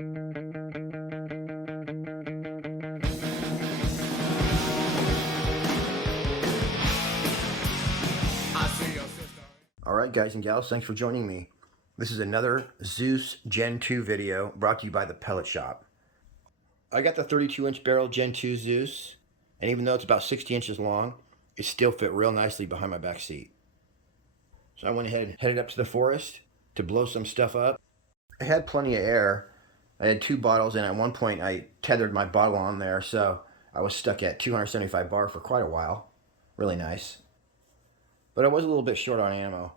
Alright guys and gals, thanks for joining me. This is another Zeus Gen 2 video brought to you by the Pellet Shop. I got the 32-inch barrel Gen 2 Zeus, and even though it's about 60 inches long, it still fit real nicely behind my back seat. So I went ahead and headed up to the forest to blow some stuff up. I had plenty of air. I had 2 bottles, and at one point I tethered my bottle on there, so I was stuck at 275 bar for quite a while. Really nice. But I was a little bit short on ammo.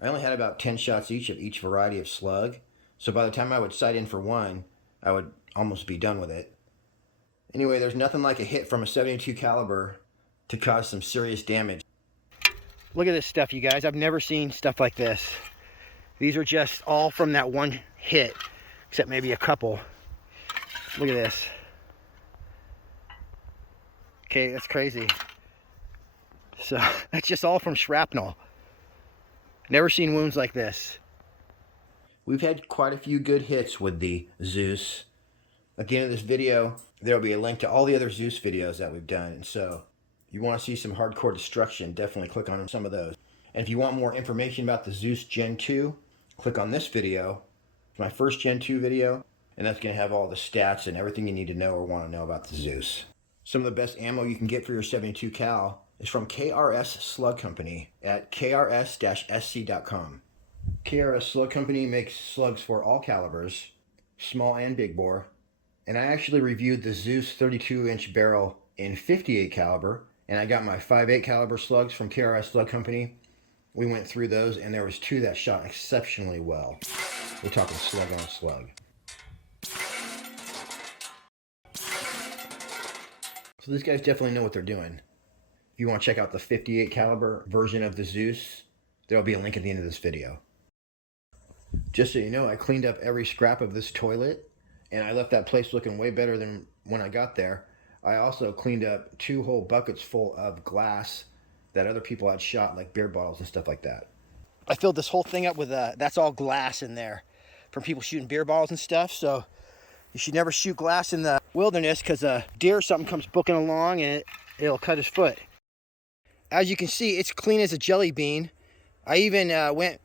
I only had about 10 shots each of each variety of slug, so by the time I would sight in for one, I would almost be done with it. Anyway, there's nothing like a hit from a 72 caliber to cause some serious damage. Look at this stuff, you guys. I've never seen stuff like this. These are just all from that one hit, except maybe a couple. Look at this. Okay, that's crazy. So that's just all from shrapnel. Never seen wounds like this. We've had quite a few good hits with the Zeus. At the end of this video, there will be a link to all the other Zeus videos that we've done. And so, if you want to see some hardcore destruction, definitely click on some of those. And if you want more information about the Zeus Gen 2, click on this video. It's my first Gen 2 video, and that's going to have all the stats and everything you need to know or want to know about the Zeus. Some of the best ammo you can get for your 72 cal is from KRS Slug Company at krs-sc.com. KRS Slug Company makes slugs for all calibers, small and big bore, and I actually reviewed the Zeus 32-inch barrel in 58 caliber, and I got my 5.8 caliber slugs from KRS Slug Company. We went through those, and there was 2 that shot exceptionally well. We're talking slug on slug. So these guys definitely know what they're doing. If you want to check out the 58 caliber version of the Zeus, there'll be a link at the end of this video. Just so you know, I cleaned up every scrap of this toilet, and I left that place looking way better than when I got there. I also cleaned up 2 whole buckets full of glass that other people had shot, like beer bottles and stuff like that. I filled this whole thing up with, that's all glass in there from people shooting beer bottles and stuff, so you should never shoot glass in the wilderness because a deer or something comes booking along and it'll cut his foot. As you can see, it's clean as a jelly bean. I even went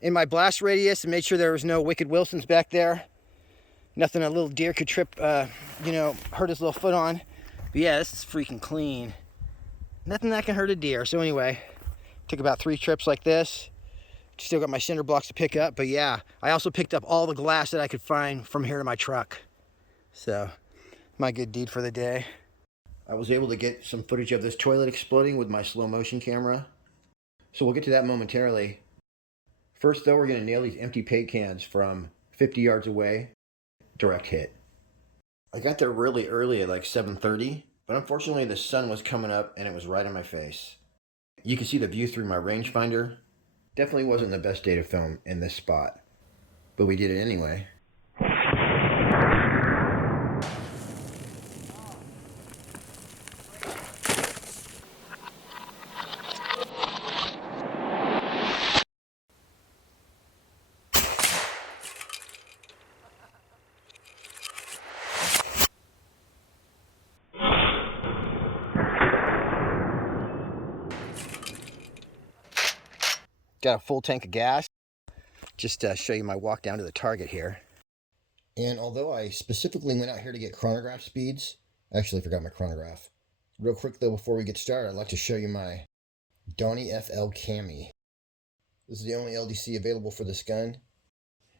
in my blast radius and made sure there was no Wicked Wilsons back there. Nothing a little deer could trip, hurt his little foot on. But yeah, this is freaking clean. Nothing that can hurt a deer. So anyway, took about 3 trips like this. Still got my cinder blocks to pick up. But yeah, I also picked up all the glass that I could find from here to my truck. So, my good deed for the day. I was able to get some footage of this toilet exploding with my slow motion camera. So we'll get to that momentarily. First though, we're going to nail these empty paint cans from 50 yards away. Direct hit. I got there really early at like 7:30, but unfortunately the sun was coming up and it was right in my face. You can see the view through my rangefinder. Definitely wasn't the best day to film in this spot, but we did it anyway. Got a full tank of gas. Just to show you my walk down to the target here. And although I specifically went out here to get chronograph speeds, I actually forgot my chronograph. Real quick though, before we get started, I'd like to show you my Donnie FL Cami. This is the only LDC available for this gun.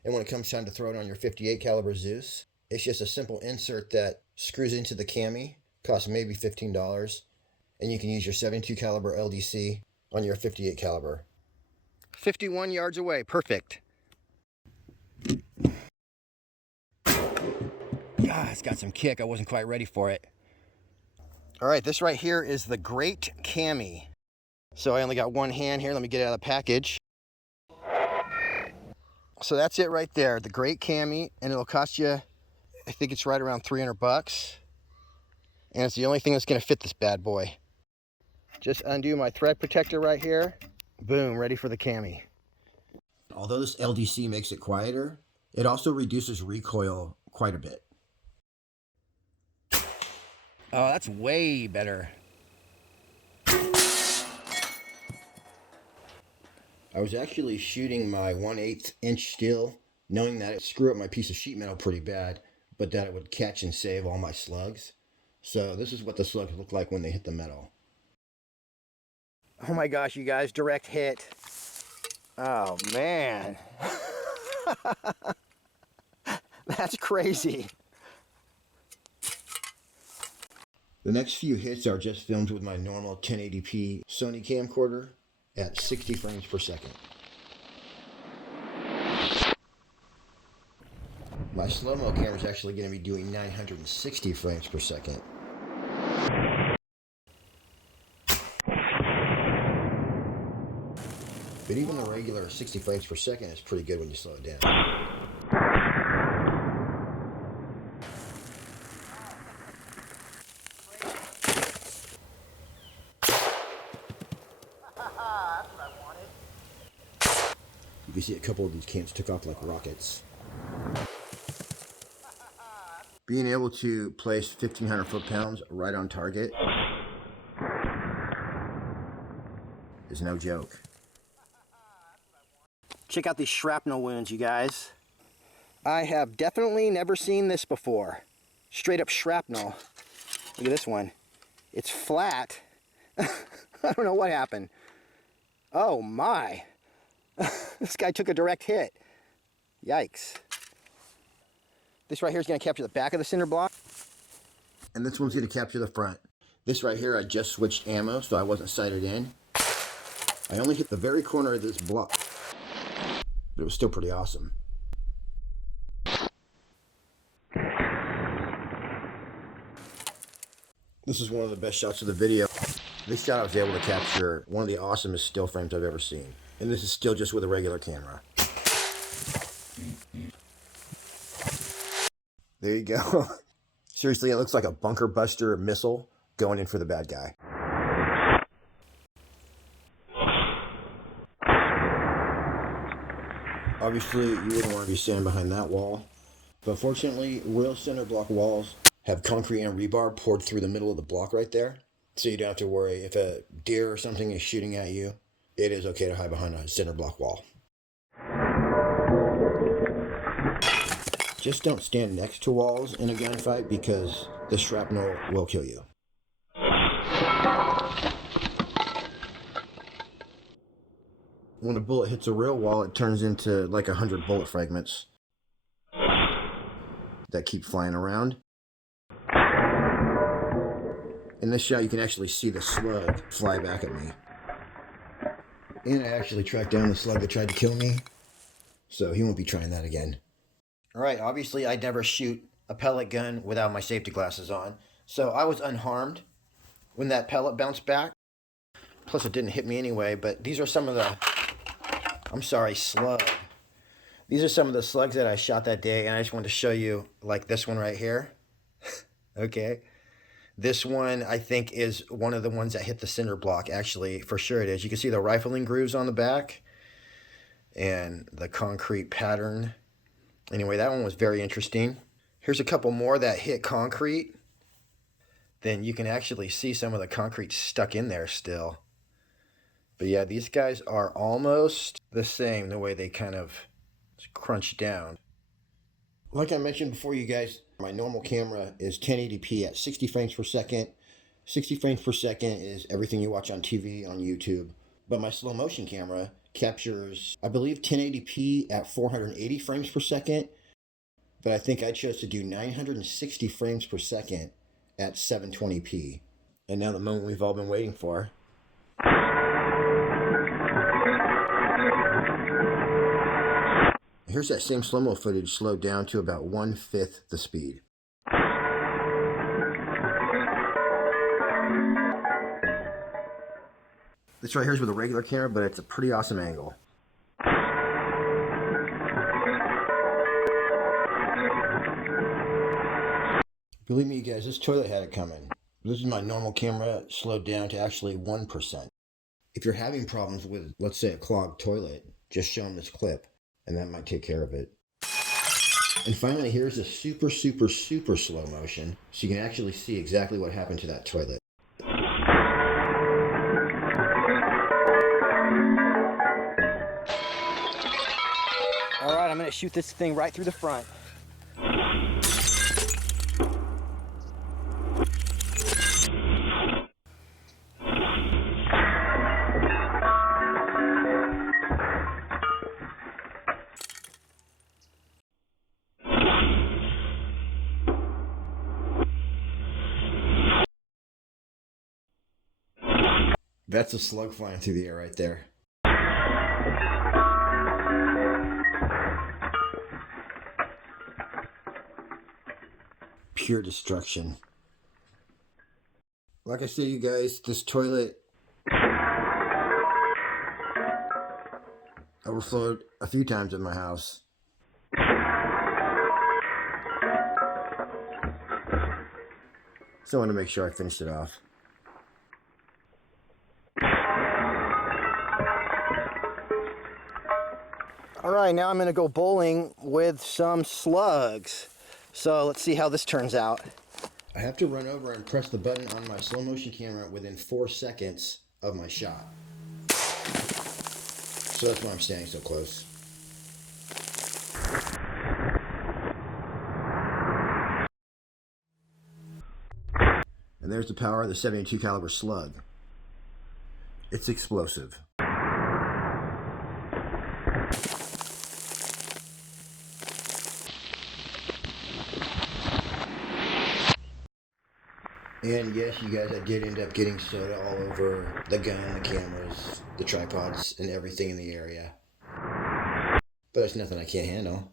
And when it comes time to throw it on your 58 caliber Zeus, it's just a simple insert that screws into the cami. Costs maybe $15. And you can use your 72 caliber LDC on your 58 caliber. 51 yards away, perfect. It's got some kick. I wasn't quite ready for it. All right, this right here is the Great Cami. So I only got one hand here. Let me get it out of the package. So that's it right there, the Great Cami, and it'll cost you, I think it's right around 300 bucks. And it's the only thing that's gonna fit this bad boy. Just undo my thread protector right here. Boom, ready for the cami. Although this LDC makes it quieter, it also reduces recoil quite a bit. Oh, that's way better. I was actually shooting my 1/8 inch steel, knowing that it screwed up my piece of sheet metal pretty bad, but that it would catch and save all my slugs. So this is what the slugs look like when they hit the metal. Oh my gosh, you guys, direct hit. Oh man. That's crazy. The next few hits are just filmed with my normal 1080p Sony camcorder at 60 frames per second. My slow-mo camera is actually going to be doing 960 frames per second. But even the regular 60 frames per second is pretty good when you slow it down. You can see a couple of these cans took off like rockets. Being able to place 1,500 foot-pounds right on target is no joke. Check out these shrapnel wounds, you guys. I have definitely never seen this before. Straight up shrapnel. Look at this one. It's flat. I don't know what happened. Oh my. This guy took a direct hit. Yikes. This right here is going to capture the back of the cinder block. And this one's going to capture the front. This right here, I just switched ammo, so I wasn't sighted in. I only hit the very corner of this block, but it was still pretty awesome. This is one of the best shots of the video. This shot I was able to capture one of the awesomest still frames I've ever seen. And this is still just with a regular camera. There you go. Seriously, it looks like a bunker buster missile going in for the bad guy. Obviously, you wouldn't want to be standing behind that wall. But fortunately, real cinder block walls have concrete and rebar poured through the middle of the block right there. So you don't have to worry if a deer or something is shooting at you. It is okay to hide behind a cinder block wall. Just don't stand next to walls in a gunfight because the shrapnel will kill you. When a bullet hits a real wall, it turns into like 100 bullet fragments that keep flying around. In this shot, you can actually see the slug fly back at me. And I actually tracked down the slug that tried to kill me, so he won't be trying that again. Alright, obviously I'd never shoot a pellet gun without my safety glasses on, so I was unharmed when that pellet bounced back. Plus it didn't hit me anyway, but these are some of the... slug. These are some of the slugs that I shot that day, and I just wanted to show you, like this one right here. Okay. This one, I think, is one of the ones that hit the cinder block. Actually, for sure it is. You can see the rifling grooves on the back and the concrete pattern. Anyway, that one was very interesting. Here's a couple more that hit concrete. Then you can actually see some of the concrete stuck in there still. But yeah, these guys are almost the same, the way they kind of crunch down. Like I mentioned before, you guys, my normal camera is 1080p at 60 frames per second. 60 frames per second is everything you watch on TV, on YouTube. But my slow motion camera captures, I believe, 1080p at 480 frames per second. But I think I chose to do 960 frames per second at 720p. And now the moment we've all been waiting for. Here's that same slow-mo footage slowed down to about 1/5 the speed. This right here is with a regular camera, but it's a pretty awesome angle. Believe me, you guys, this toilet had it coming. This is my normal camera slowed down to actually 1%. If you're having problems with, let's say, a clogged toilet, just show them this clip, and that might take care of it. And finally, here's a super, super, super slow motion, so you can actually see exactly what happened to that toilet. All right, I'm gonna shoot this thing right through the front. That's a slug flying through the air right there. Pure destruction. Like I said, you guys, this toilet overflowed a few times at my house. So I want to make sure I finished it off. All right, now I'm going to go bowling with some slugs. So let's see how this turns out. I have to run over and press the button on my slow motion camera within 4 seconds of my shot. So that's why I'm standing so close. And there's the power of the 72 caliber slug. It's explosive. And yes, you guys, I did end up getting soda all over the gun, the cameras, the tripods, and everything in the area. But it's nothing I can't handle.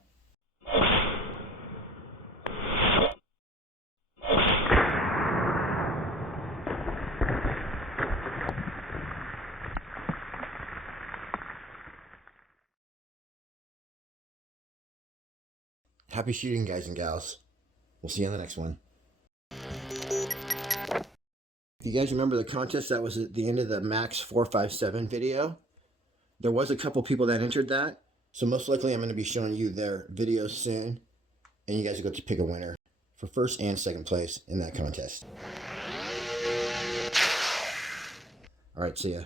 Happy shooting, guys and gals. We'll see you on the next one. If you guys remember the contest that was at the end of the Max 457 video, there was a couple people that entered that. So most likely I'm going to be showing you their videos soon. And you guys will get to pick a winner for first and second place in that contest. All right, see ya.